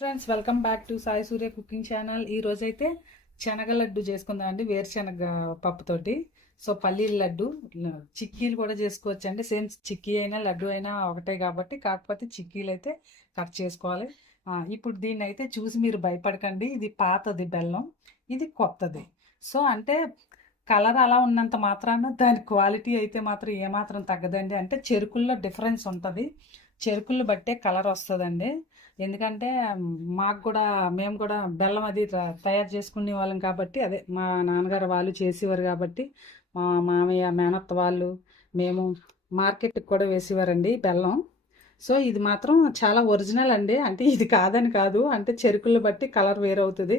Friends, welcome back to Sai Surya cooking channel. ఈ రోజైతే శనగ లడ్డు చేసుకుందాం అండి, వేరుశనగ పప్పుతోటి. సో పల్లీల లడ్డు, చిక్కీలు కూడా చేసుకోవచ్చు అండి. సేమ్ చిక్కీ అయినా లడ్డు అయినా ఒకటే కాబట్టి, కాకపోతే చిక్కీలు అయితే కట్ చేసుకోవాలి. ఇప్పుడు దీన్ని అయితే చూసి మీరు భయపడకండి. ఇది పాతది బెల్లం, ఇది కొత్తది. సో అంటే కలర్ అలా ఉన్నంత మాత్రాన దాని క్వాలిటీ అయితే మాత్రం ఏమాత్రం తగ్గదండి. అంటే చెరుకుల్లో డిఫరెన్స్ ఉంటుంది, చెరుకులు బట్టే కలర్ వస్తుందండి. ఎందుకంటే మాకు కూడా, మేము కూడా బెల్లం అది తయారు చేసుకునే వాళ్ళం కాబట్టి, అదే మా నాన్నగారు వాళ్ళు చేసేవారు కాబట్టి, మా మామయ్య మేనత్త వాళ్ళు మేము మార్కెట్కి కూడా వేసేవారండి బెల్లం. సో ఇది మాత్రం చాలా ఒరిజినల్ అండి. అంటే ఇది కాదని కాదు, అంటే చెరుకులు బట్టి కలర్ వేరవుతుంది.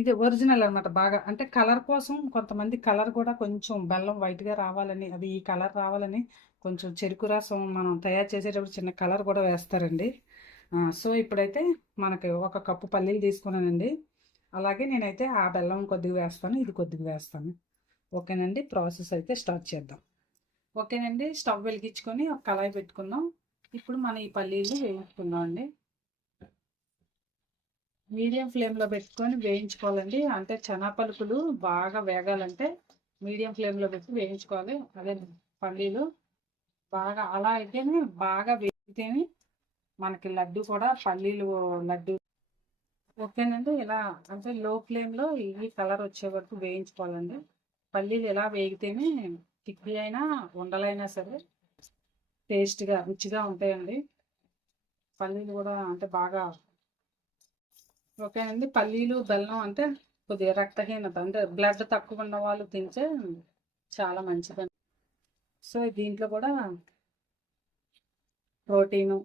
ఇది ఒరిజినల్ అనమాట. బాగా అంటే కలర్ కోసం కొంతమంది కలర్ కూడా కొంచెం బెల్లం వైట్గా రావాలని, అది ఈ కలర్ రావాలని కొంచెం చెరుకు రసం మనం తయారు చేసేటప్పుడు చిన్న కలర్ కూడా వేస్తారండి. సో ఇప్పుడైతే మనకి ఒక కప్పు పల్లీలు తీసుకున్నానండి. అలాగే నేనైతే ఆ బెల్లం కొద్దిగా వేస్తాను, ఇది కొద్దిగా వేస్తాను. ఓకేనండి, ప్రాసెస్ అయితే స్టార్ట్ చేద్దాం. ఓకేనండి, స్టవ్ వెలిగించుకొని ఒక కళాయి పెట్టుకుందాం. ఇప్పుడు మనం ఈ పల్లీలు వేయించుకుందాం అండి. మీడియం ఫ్లేమ్లో పెట్టుకొని వేయించుకోవాలండి. అంటే పలుకులు బాగా వేగాలంటే మీడియం ఫ్లేమ్లో పెట్టి వేయించుకోవాలి. అదే పల్లీలు బాగా అలా అయితేనే, బాగా వేగితేనే మనకి లడ్డు కూడా పల్లీలు లడ్డు. ఓకేనండి, ఇలా అంటే లో ఫ్లేమ్లో ఈ కలర్ వచ్చే వరకు వేయించుకోవాలండి. పల్లీలు ఎలా వేగితేనే టిక్కీ అయినా ఉండలైనా సరే టేస్ట్గా రుచిగా ఉంటాయండి. పల్లీలు కూడా అంటే బాగా. ఓకేనండి, పల్లీలు బెల్లం అంటే కొద్దిగా రక్తహీనత, అంటే బ్లడ్ తక్కువ ఉన్న వాళ్ళు తింటే చాలా మంచిదండి. సో దీంట్లో కూడా ప్రోటీను,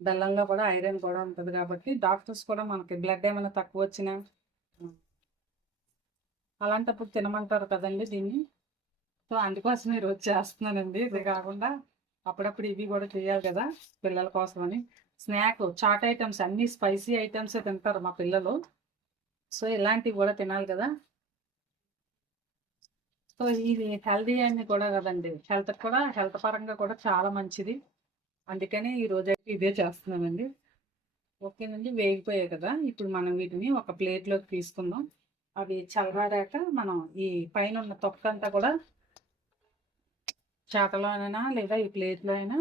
బెల్లంలో కూడా ఐరన్ కూడా ఉంటుంది కాబట్టి డాక్టర్స్ కూడా మనకి బ్లడ్ ఏమైనా తక్కువ వచ్చినా అలాంటప్పుడు తినమంటారు కదండి దీన్ని. సో అందుకోసం ఈరోజు చేస్తున్నానండి. ఇది కాకుండా అప్పుడప్పుడు ఇవి కూడా చేయాలి కదా పిల్లల కోసమని. స్నాక్ చాట్ ఐటమ్స్ అన్నీ స్పైసీ ఐటమ్సే తింటారు మా పిల్లలు. సో ఇలాంటివి కూడా తినాలి కదా. సో ఇది హెల్దీ అని కూడా కదండి, హెల్త్ పరంగా కూడా చాలా మంచిది. అందుకని ఈ రోజు అయితే ఇదే చేస్తున్నానండి. ఓకేనండి, వేగిపోయాయి కదా. ఇప్పుడు మనం వీటిని ఒక ప్లేట్లోకి తీసుకుందాం. అవి చల్లారాక మనం ఈ పైన ఉన్న తొక్కంతా కూడా చాటలో అయినా లేదా ఈ ప్లేట్లో అయినా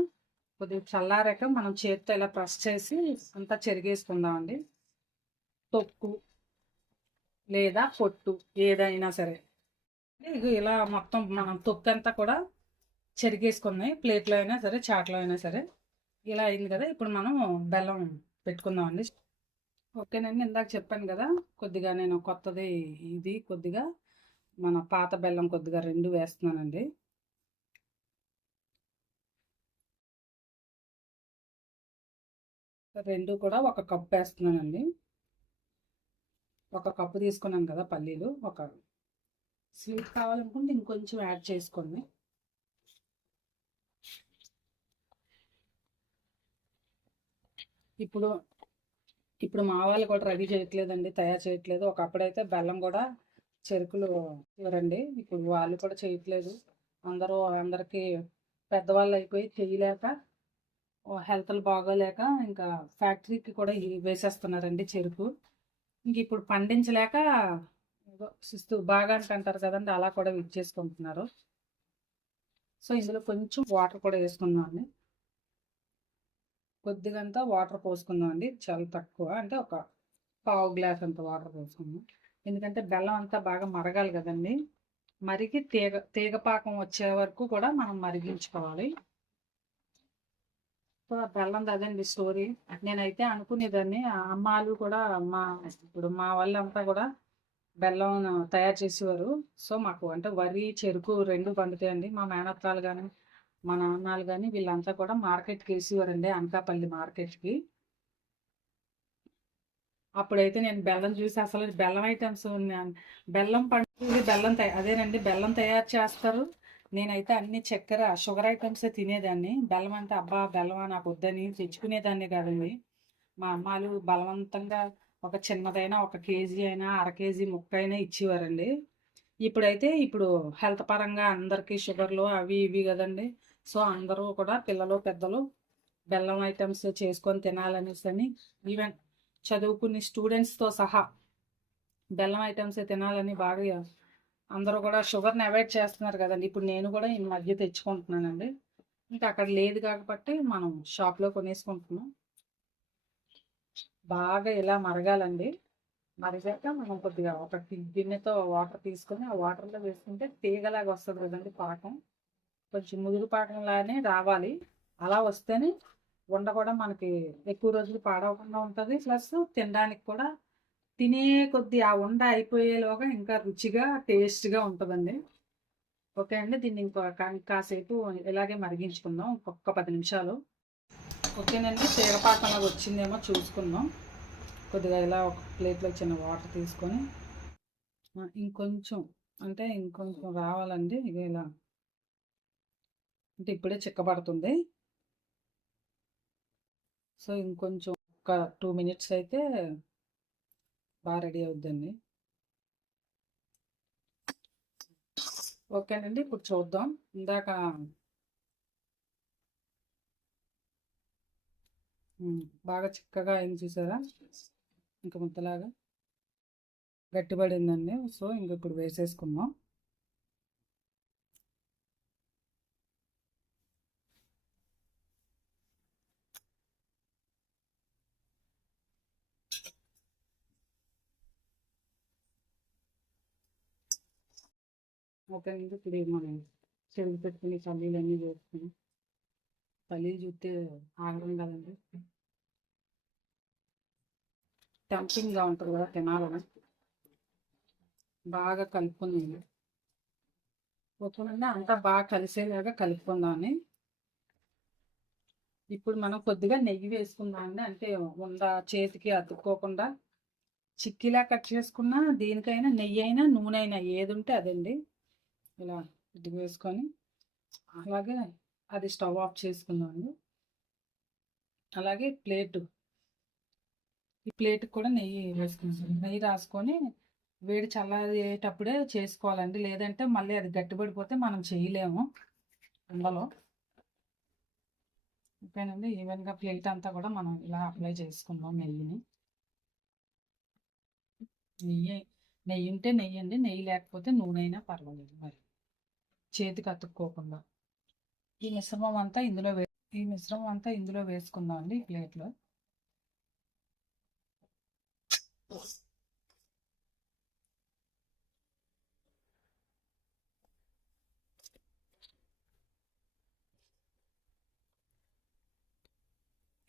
కొద్దిగా చల్లారాక మనం చేతితో ఇలా ప్రెస్ చేసి అంతా చెరిగేసుకుందాం అండి. తొక్కు లేదా పొట్టు ఏదైనా సరే ఇది ఇలా మొత్తం మనం తొక్కంతా కూడా చెరిగేసుకున్నాయి. ప్లేట్లో అయినా సరే, చాట్లో అయినా సరే. ఇలా అయింది కదా. ఇప్పుడు మనం బెల్లం పెట్టుకుందాం అండి. ఓకేనండి, ఇందాక చెప్పాను కదా కొద్దిగా నేను కొత్తది, ఇది కొద్దిగా మన పాత బెల్లం కొద్దిగా రెండు వేస్తున్నానండి. రెండు కూడా ఒక కప్పు వేస్తున్నానండి. ఒక కప్పు తీసుకున్నాను కదా పల్లీలు. ఒక స్వీట్ కావాలనుకుంటే ఇంకొంచెం యాడ్ చేసుకోండి. ఇప్పుడు ఇప్పుడు మా వాళ్ళు కూడా రెడీ చేయట్లేదండి, తయారు చేయట్లేదు. ఒకప్పుడైతే బెల్లం కూడా చెరుకులు ఇవ్వరండి, ఇప్పుడు వాళ్ళు కూడా చేయట్లేదు. అందరికీ పెద్దవాళ్ళు అయిపోయి చేయలేక, హెల్త్లు బాగోలేక ఇంకా ఫ్యాక్టరీకి కూడా వేసేస్తున్నారండి చెరుకు. ఇంక ఇప్పుడు పండించలేక ఏదో శిస్తు బాగా అంటారు కదండి, అలా కూడా ఇచ్చేసుకుంటున్నారు. సో ఇందులో కొంచెం వాటర్ కూడా వేసుకుందాం అండి. కొద్దిగంతా వాటర్ పోసుకుందాం అండి, చాలా తక్కువ, అంటే ఒక పావు గ్లాస్ అంత వాటర్ పోసుకుందాం. ఎందుకంటే బెల్లం అంతా బాగా మరగాలి కదండి. మరిగి తీగపాకం వచ్చే వరకు కూడా మనం మరిగించుకోవాలి. సో బెల్లం అదండి స్టోరీ. నేనైతే అనుకునేదాన్ని, అమ్మాలు కూడా ఇప్పుడు మా వాళ్ళంతా కూడా బెల్లం తయారు చేసేవారు. సో మాకు అంటే వరి చెరుకు రెండు పండుతాయండి. మా మేనత్తాలు కానీ మా నాన్నలు కానీ వీళ్ళంతా కూడా మార్కెట్కి వేసేవారండి, అనకాపల్లి మార్కెట్కి. అప్పుడైతే నేను బెల్లం చూసి అసలు బెల్లం ఐటమ్స్ బెల్లం పండుగ బెల్లం అదేనండి బెల్లం తయారు చేస్తారు. నేనైతే అన్ని చక్కెర షుగర్ ఐటమ్సే తినేదాన్ని. బెల్లం అంటే అబ్బా బెల్లమా నాకు వద్దని తెచ్చుకునేదాన్ని కాదండి. మా అమ్మాలు బలవంతంగా ఒక చిన్నదైనా ఒక కేజీ అయినా అర కేజీ ముక్కైనా ఇచ్చేవారండి. ఇప్పుడు హెల్త్ పరంగా అందరికీ షుగర్లు అవి ఇవి కదండి. సో అందరూ కూడా పిల్లలు పెద్దలు బెల్లం ఐటమ్స్ చేసుకొని తినాలనేసి అని, ఈవెన్ చదువుకునే స్టూడెంట్స్తో సహా బెల్లం ఐటమ్స్ తినాలని బాగా అందరూ కూడా షుగర్ని అవాయిడ్ చేస్తున్నారు కదండి. ఇప్పుడు నేను కూడా ఈ మధ్య తెచ్చుకుంటున్నానండి. ఇంకా అక్కడ లేదు కాబట్టి మనం షాప్లో కొనేసుకుంటున్నాం. బాగా ఇలా మరగాలండి. మరిగాక మనం కొద్దిగా ఒక గిన్నెతో వాటర్ తీసుకొని ఆ వాటర్లో వేసుకుంటే తీగలాగా వస్తుంది కదండి పాకం. కొంచెం ముదురు పాకంలానే రావాలి. అలా వస్తేనే ఉండ కూడా మనకి ఎక్కువ రోజులు పాడవకుండా ఉంటుంది. ప్లస్ తినడానికి కూడా తినే కొద్ది ఆ ఉండ అయిపోయేలోగా ఇంకా రుచిగా టేస్ట్గా ఉంటుందండి. ఓకే అండి, దీన్ని కాసేపు ఇలాగే మరిగించుకుందాం ఒక్క 10 నిమిషాలు. ఓకేనండి, తీగపాకంలాగా వచ్చిందేమో చూసుకుందాం. కొద్దిగా ఇలా ఒక ప్లేట్లో చిన్న వాటర్ తీసుకొని ఇంకొంచెం అంటే ఇంకొంచెం రావాలండి. ఇది ఇలా అంటే ఇప్పుడే చిక్కబడుతుంది. సో ఇంకొంచెం ఒక 2 మినిట్స్ అయితే బాగా రెడీ అవుద్దండి. ఓకేనండి, ఇప్పుడు చూద్దాం. ఇందాక బాగా చిక్కగా అయింది చూసారా, ఇంకా ముద్దలాగా గట్టిపడిందండి. సో ఇంక ఇప్పుడు వేసేసుకుందాం. ఓకేనండి, ఇప్పుడు మనం చెరుకు పెట్టుకుని పల్లీలు అన్నీ వేసుకుని, పల్లీలు చూస్తే ఆగడం కదండి, టెంప్టింగ్గా ఉంటుంది కదా తినాలని. బాగా కలుపుకుంది. ఓకేనండి, అంతా బాగా కలిసేలాగా కలుపుకుందామని. ఇప్పుడు మనం కొద్దిగా నెయ్యి వేసుకుందామండి. అంటే ఉండ చేతికి అతుక్కోకుండా చిక్కీలా కట్ చేసుకున్నా దేనికైనా నెయ్యి అయినా నూనె అయినా ఏది ఉంటే అదండి. ఇలా ఇది వేసుకొని అలాగే అది స్టవ్ ఆఫ్ చేసుకుందామండి. అలాగే ఈ ప్లేట్కి కూడా నెయ్యి వేసుకుంటాం. నెయ్యి రాసుకొని వేడి చల్లారేటప్పుడే చేసుకోవాలండి. లేదంటే మళ్ళీ అది గట్టిపడిపోతే మనం చేయలేము ఉండలో. ఓకేనండి, ఈవెన్గా ప్లేట్ అంతా కూడా మనం ఇలా అప్లై చేసుకుందాం నెయ్యిని. నెయ్యి ఉంటే నెయ్యి అండి, నెయ్యి లేకపోతే నూనె అయినా పర్వాలేదు. మరి చేతికి అతుక్కోకుండా ఈ మిశ్రమం అంతా ఇందులో వేసుకుందాం అండి ఈ ప్లేట్లో.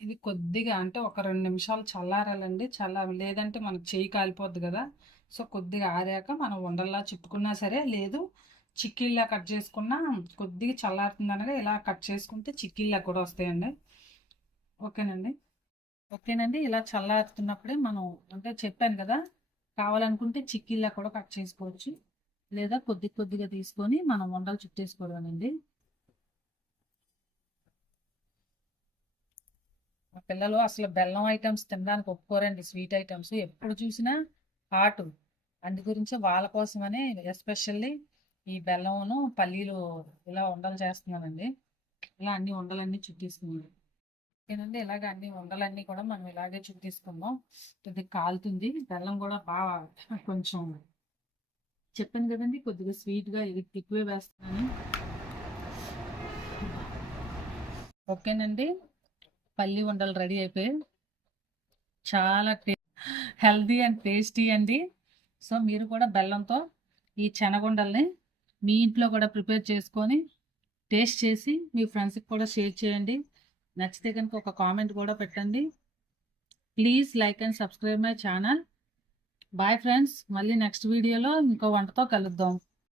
ఇది కొద్దిగా అంటే ఒక 2 నిమిషాలు చల్లారాలండి. లేదంటే మనకు చెయ్యి కాలిపోద్ది కదా. సో కొద్దిగా ఆరాక మనం ఉండల్లా చుట్టుకున్నా సరే, లేదు చిక్కీల్లా కట్ చేసుకున్నా కొద్దిగా చల్లారుతుంది అనగా ఇలా కట్ చేసుకుంటే చిక్కీల్లా కూడా వస్తాయండి. ఓకేనండి, ఇలా చల్లారుతున్నప్పుడే మనం అంటే చెప్పాను కదా, కావాలనుకుంటే చిక్కీల్లా కూడా కట్ చేసుకోవచ్చు, లేదా కొద్దిగా తీసుకొని మనం ఉండలు చుట్టేసుకోవడానండి. మా పిల్లలు అసలు బెల్లం ఐటమ్స్ తినడానికి ఒప్పుకోరండి. స్వీట్ ఐటమ్స్ ఎప్పుడు చూసినా హాట్. అందు గురించి వాళ్ళ కోసమని ఎస్పెషల్లీ ఈ బెల్లమును పల్లీలు ఇలా ఉండలు చేస్తున్నానండి. ఇలా అన్ని ఉండలన్నీ చుట్టేసుకున్నాను. ఓకేనండి, ఇలాగ అన్ని ఉండలన్నీ కూడా మనం ఇలాగే చుట్టేసుకుందాం. ఇది కాలుతుంది. బెల్లం కూడా బాగా కొంచెం చెప్పాను కదండి, కొద్దిగా స్వీట్గా ఎక్కువే వేస్తున్నాను. ఓకేనండి, పల్లి ఉండలు రెడీ అయిపోయి చాలా హెల్దీ అండ్ టేస్టీ అండి. సో మీరు కూడా బెల్లంతో ఈ శనగుండల్ని మీ ఇంట్లో కూడా ప్రిపేర్ చేసుకొని టేస్ట్ చేసి మీ ఫ్రెండ్స్కి కూడా షేర్ చేయండి. నచ్చితే కనుక ఒక కామెంట్ కూడా పెట్టండి. Please like and subscribe my channel. Bye friends, మళ్ళీ నెక్స్ట్ వీడియోలో ఇంకో వంటతో కలుద్దాం.